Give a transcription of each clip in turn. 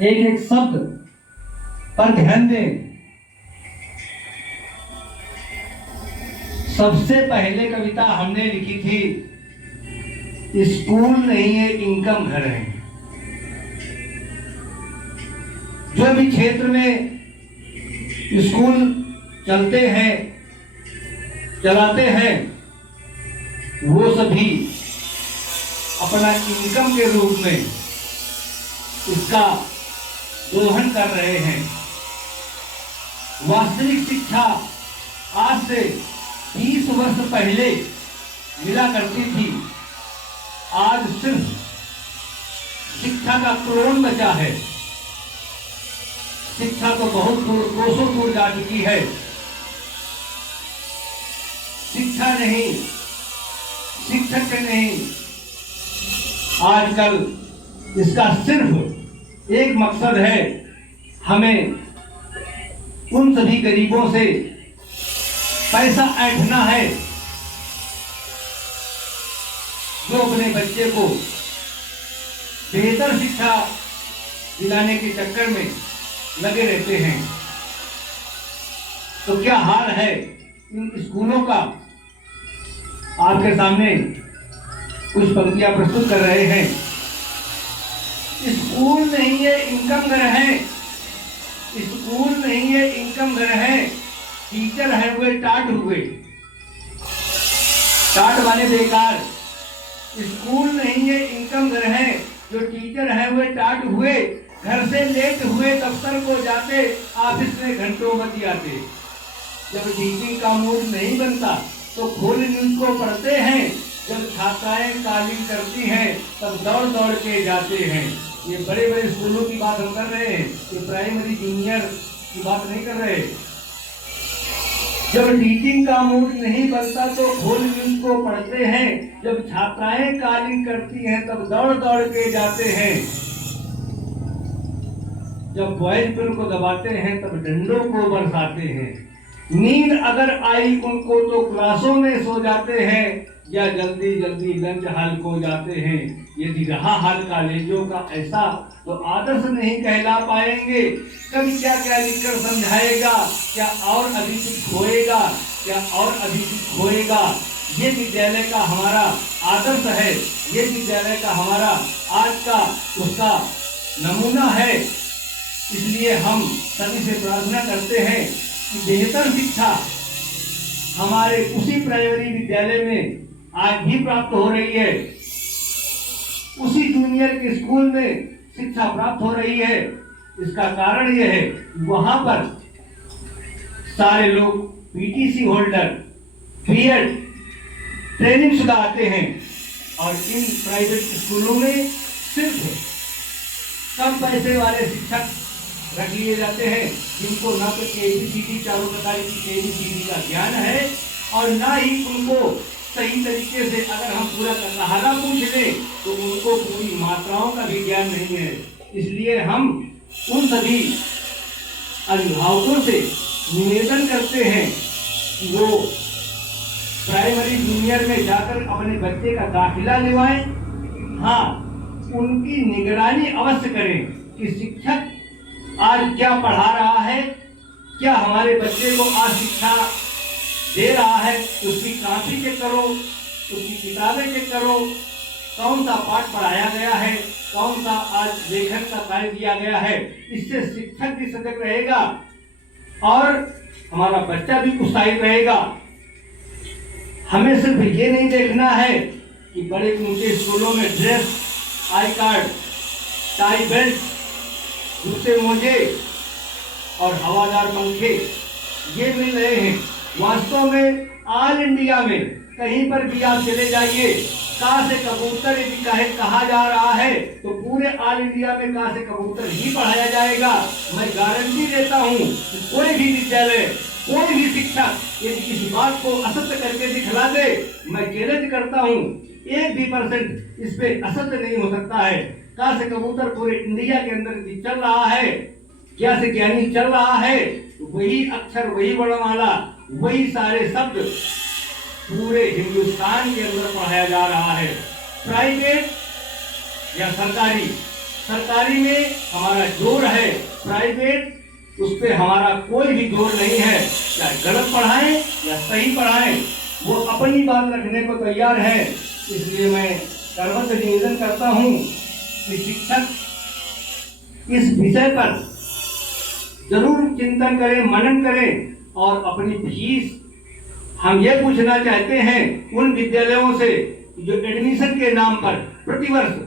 एक एक शब्द पर ध्यान दें। सबसे पहले कविता हमने लिखी थी, स्कूल नहीं है इनकम घर है। जो भी क्षेत्र में स्कूल चलते हैं, चलाते हैं, वो सभी अपना इनकम के रूप में इसका दोहन कर रहे हैं। वास्तविक शिक्षा आज से 30 वर्ष पहले मिला करती थी, आज सिर्फ शिक्षा का क्लोन बचा है। शिक्षा तो बहुत दूर, कोसों दूर जा चुकी है। शिक्षा नहीं, शिक्षक नहीं, आजकल इसका सिर्फ एक मकसद है, हमें उन सभी गरीबों से पैसा ऐंठना है जो अपने बच्चे को बेहतर शिक्षा दिलाने के चक्कर में लगे रहते हैं। तो क्या हाल है इन स्कूलों का? आपके सामने कुछ पंक्तियां प्रस्तुत कर रहे हैं। स्कूल नहीं है इनकम घर है, स्कूल नहीं है इनकम घर है, टीचर है हुए टाट हुए। टाट वाले बेकार। स्कूल नहीं है इनकम घर है, जो टीचर है हुए टाट हुए। घर से लेट हुए दफ्तर को जाते, ऑफिस में घंटों बती आते। जब टीचिंग का मूड नहीं बनता तो खोल न्यूज को पढ़ते हैं। जब छात्राएं कालिंग करती हैं तब दौड़ दौड़ के जाते हैं। ये बड़े बड़े स्कूलों की बात हम कर रहे हैं, ये प्राइमरी जूनियर की बात नहीं कर रहे। जब टीचिंग का मूड नहीं बनता तो खोल न्यूज को पढ़ते हैं। जब छात्राएं कालिंग करती हैं तब दौड़ दौड़ के जाते हैं। जब बॉयज पेन को दबाते हैं तब डंडों को बरसाते हैं। नींद अगर आई उनको तो क्लासों में सो जाते हैं, या जल्दी जल्दी लंच हॉल को जाते हैं। यदि रहा हाल कॉलेजों का ऐसा तो आदर्श नहीं कहला पाएंगे। कभी क्या क्या लिखकर समझाएगा, क्या और अभी कुछ खोएगा, क्या और अभी कुछ खोएगा। ये विद्यालय का हमारा आदर्श है, ये विद्यालय का हमारा आज का उसका नमूना है। इसलिए हम सभी से प्रार्थना करते हैं कि बेहतर शिक्षा हमारे उसी प्राइमरी विद्यालय में आज भी प्राप्त हो रही है, उसी जूनियर के स्कूल में शिक्षा प्राप्त हो रही है। इसका कारण यह है, वहां पर सारे लोग पीटीसी होल्डर, बीएड ट्रेनिंग शुदा आते हैं, और इन प्राइवेट स्कूलों में सिर्फ कम पैसे वाले शिक्षक रख लिए जाते हैं, जिनको न तो ABCD चारों प्रकार की ABCD का ज्ञान है, और ना ही उनको सही तरीके से अगर हम पूरा कहाना पूछ लें तो उनको पूरी मात्राओं का भी ज्ञान नहीं है। इसलिए हम उन सभी अभिभावकों से निवेदन करते हैं कि वो प्राइमरी जूनियर में जाकर अपने बच्चे का दाखिला लिवाएं। हाँ, उनकी निगरानी अवश्य करें कि शिक्षक आज क्या पढ़ा रहा है, क्या हमारे बच्चे को आज शिक्षा दे रहा है। उसकी कॉपी चेक करो, उसकी किताबें चेक करो, कौन सा पाठ पढ़ाया गया है, कौन सा आज लेखन का कार्य किया गया है। इससे शिक्षक भी सजग रहेगा और हमारा बच्चा भी उत्साहित रहेगा। हमें सिर्फ ये नहीं देखना है कि बड़े ऊंचे स्कूलों में dress, I card, tie belt, जूते मोजे और हवादार पंखे ये मिल रहे हैं। वास्तव में ऑल इंडिया में कहीं पर भी आप चले जाइए, का से कबूतर यदि कहा जा रहा है तो पूरे ऑल इंडिया में का से कबूतर ही पढ़ाया जाएगा। मैं गारंटी देता हूँ कि कोई भी विद्यालय, कोई भी शिक्षक यदि इस बात को असत्य करके दिखला दे, मैं चैलेंज करता हूँ 1% इस पे असत्य नहीं हो सकता है। का से कबूतर पूरे इंडिया के अंदर चल रहा है, क्या से ज्ञानी चल रहा है, वही अक्षर, वही वर्णमाला, वही सारे शब्द पूरे हिंदुस्तान के अंदर पढ़ाया जा रहा है। प्राइवेट या सरकारी सरकारी में हमारा जोर है, प्राइवेट उस पर हमारा कोई भी जोर नहीं है। चाहे गलत पढ़ाएं या सही पढ़ाएं, वो अपनी बात रखने को तैयार है। इसलिए मैं करवत निवेदन करता हूं कि शिक्षक इस विषय पर जरूर चिंतन करें, मनन करें और अपनी फीस, हम ये पूछना चाहते हैं उन विद्यालयों से जो एडमिशन के नाम पर प्रतिवर्ष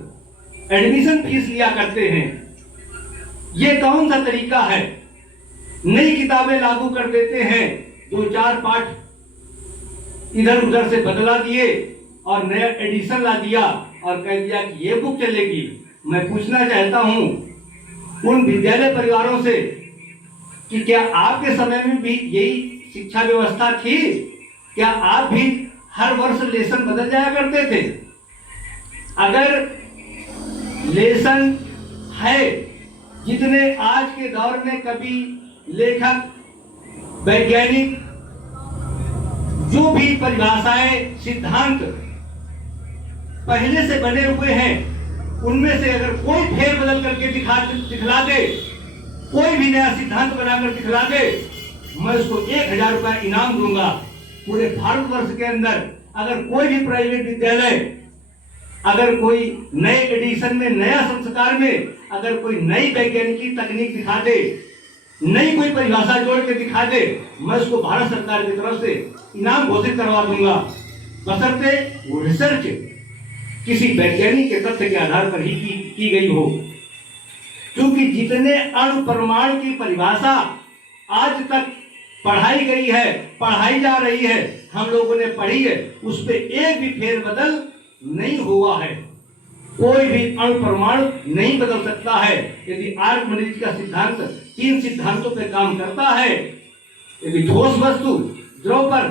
एडमिशन फीस लिया करते हैं, ये कौन सा तरीका है? नई किताबें लागू कर देते हैं, 2-4 पाठ इधर उधर से बदला दिए और नया एडिशन ला दिया और कह दिया कि ये बुक चलेगी। मैं पूछना चाहता हूं उन विद्यालय परिवारों से कि क्या आपके समय में भी यही शिक्षा व्यवस्था थी? क्या आप भी हर वर्ष लेसन बदल जाया करते थे? अगर लेसन है, जितने आज के दौर में कवि, लेखक, वैज्ञानिक जो भी परिभाषाएं, सिद्धांत पहले से बने हुए हैं, उनमें से अगर कोई फेर बदल करके दिखला दे, कोई भी नया सिद्धांत बनाकर दिखला दे, मैं उसको 1000 रुपया इनाम दूंगा। पूरे भारतवर्ष के अंदर अगर कोई भी प्राइवेट विद्यालय, अगर कोई नए एडिशन में, नया संस्कार में अगर कोई नई वैज्ञानिक तकनीक दिखा दे, नई कोई परिभाषा जोड़ के दिखा दे, मैं उसको भारत सरकार की तरफ से इनाम घोषित करवा दूंगा, बशर्ते वो रिसर्च किसी वैज्ञानिक के तथ्य के आधार पर ही की गई हो। क्योंकि जितने अणु परमाणु की परिभाषा आज तक पढ़ाई गई है, पढ़ाई जा रही है, हम लोगों ने पढ़ी है, उस पर एक भी फेरबदल नहीं हुआ है। कोई भी अणु परमाणु नहीं बदल सकता है। यदि आर्किमिडीज का सिद्धांत 3 सिद्धांतों पर काम करता है, यदि ठोस वस्तु द्रव पर,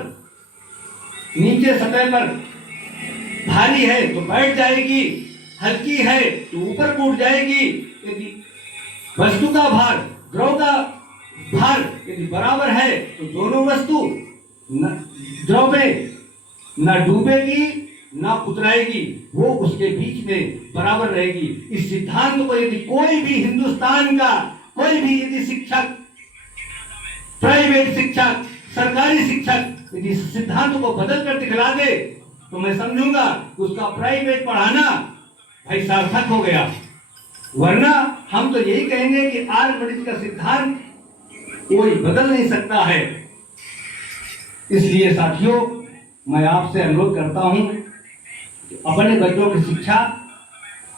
नीचे सतह पर भारी है तो बैठ जाएगी, हल्की है तो ऊपर कूद जाएगी। यदि वस्तु का भार, द्रव का भार यदि बराबर है तो दोनों वस्तु द्रव में न डूबेगी ना उतराएगी, वो उसके बीच में बराबर रहेगी। इस सिद्धांत को यदि कोई भी हिंदुस्तान का कोई भी यदि शिक्षक, प्राइवेट शिक्षक, सरकारी शिक्षक यदि इस सिद्धांत को बदल कर दिखला दे तो मैं समझूंगा उसका प्राइवेट पढ़ाना भाई सार्थक हो गया। वरना हम तो यही कहेंगे कि आर्किमिडीज का सिद्धांत कोई बदल नहीं सकता है। इसलिए साथियों, मैं आपसे अनुरोध करता हूं कि अपने बच्चों की शिक्षा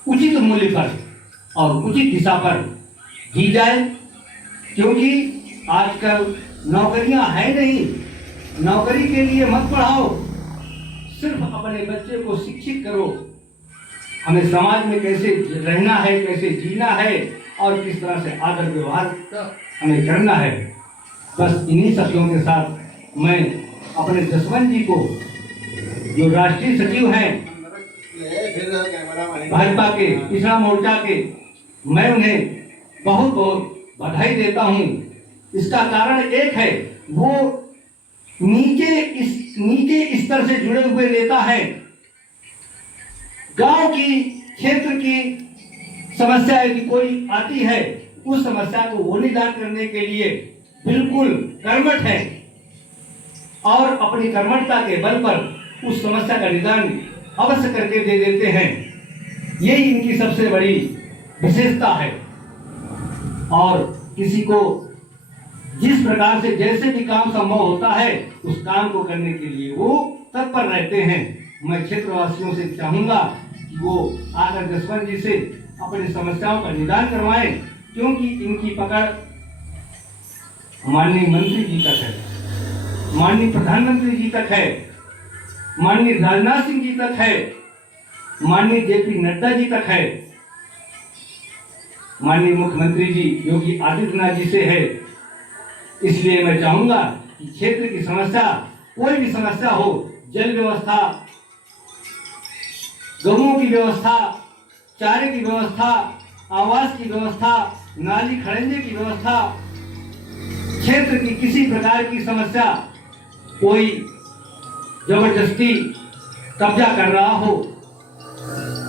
उचित मूल्य पर और उचित दिशा पर दी जाए, क्योंकि आजकल नौकरियां है नहीं। नौकरी के लिए मत पढ़ाओ, सिर्फ अपने बच्चे को शिक्षित करो। हमें समाज में कैसे रहना है, कैसे जीना है और किस तरह से आदर व्यवहार हमें करना है। बस इन्हीं शब्दों के साथ मैं अपने जसवंत जी को, जो राष्ट्रीय सचिव हैं भाजपा के पिछड़ा मोर्चा के, मैं उन्हें बहुत बहुत बधाई देता हूं। इसका कारण एक है, वो नीचे स्तर से जुड़े हुए नेता हैं। गांव की, क्षेत्र की समस्या यदि कोई आती है, उस समस्या को वो निदान करने के लिए बिल्कुल कर्मठ है और अपनी कर्मठता के बल पर उस समस्या का निदान अवश्य करके दे देते हैं। यही इनकी सबसे बड़ी विशेषता है। और किसी को जिस प्रकार से जैसे भी काम संभव होता है, उस काम को करने के लिए वो तत्पर रहते हैं। मैं क्षेत्रवासियों से चाहूंगा कि वो आकर जसवंत जी से अपनी समस्याओं का निदान करवाएं, क्योंकि इनकी पकड़ माननीय मंत्री जी तक है, माननीय प्रधानमंत्री जी तक है, माननीय राजनाथ सिंह जी तक है, माननीय जेपी नड्डा जी तक है, माननीय मुख्यमंत्री जी योगी आदित्यनाथ जी से है। इसलिए मैं चाहूंगा कि क्षेत्र की समस्या, कोई भी समस्या हो, जल व्यवस्था, गौओं की व्यवस्था, चारे की व्यवस्था, आवास की व्यवस्था, नाली खड़ंजे की व्यवस्था, क्षेत्र की किसी प्रकार की समस्या, कोई जबरदस्ती कब्जा कर रहा हो,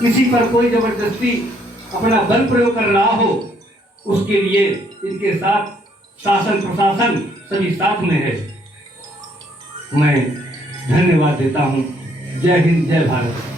किसी पर कोई जबरदस्ती अपना बल प्रयोग कर रहा हो, उसके लिए इनके साथ शासन प्रशासन सभी साथ में है। मैं धन्यवाद देता हूँ। जय हिंद, जय भारत।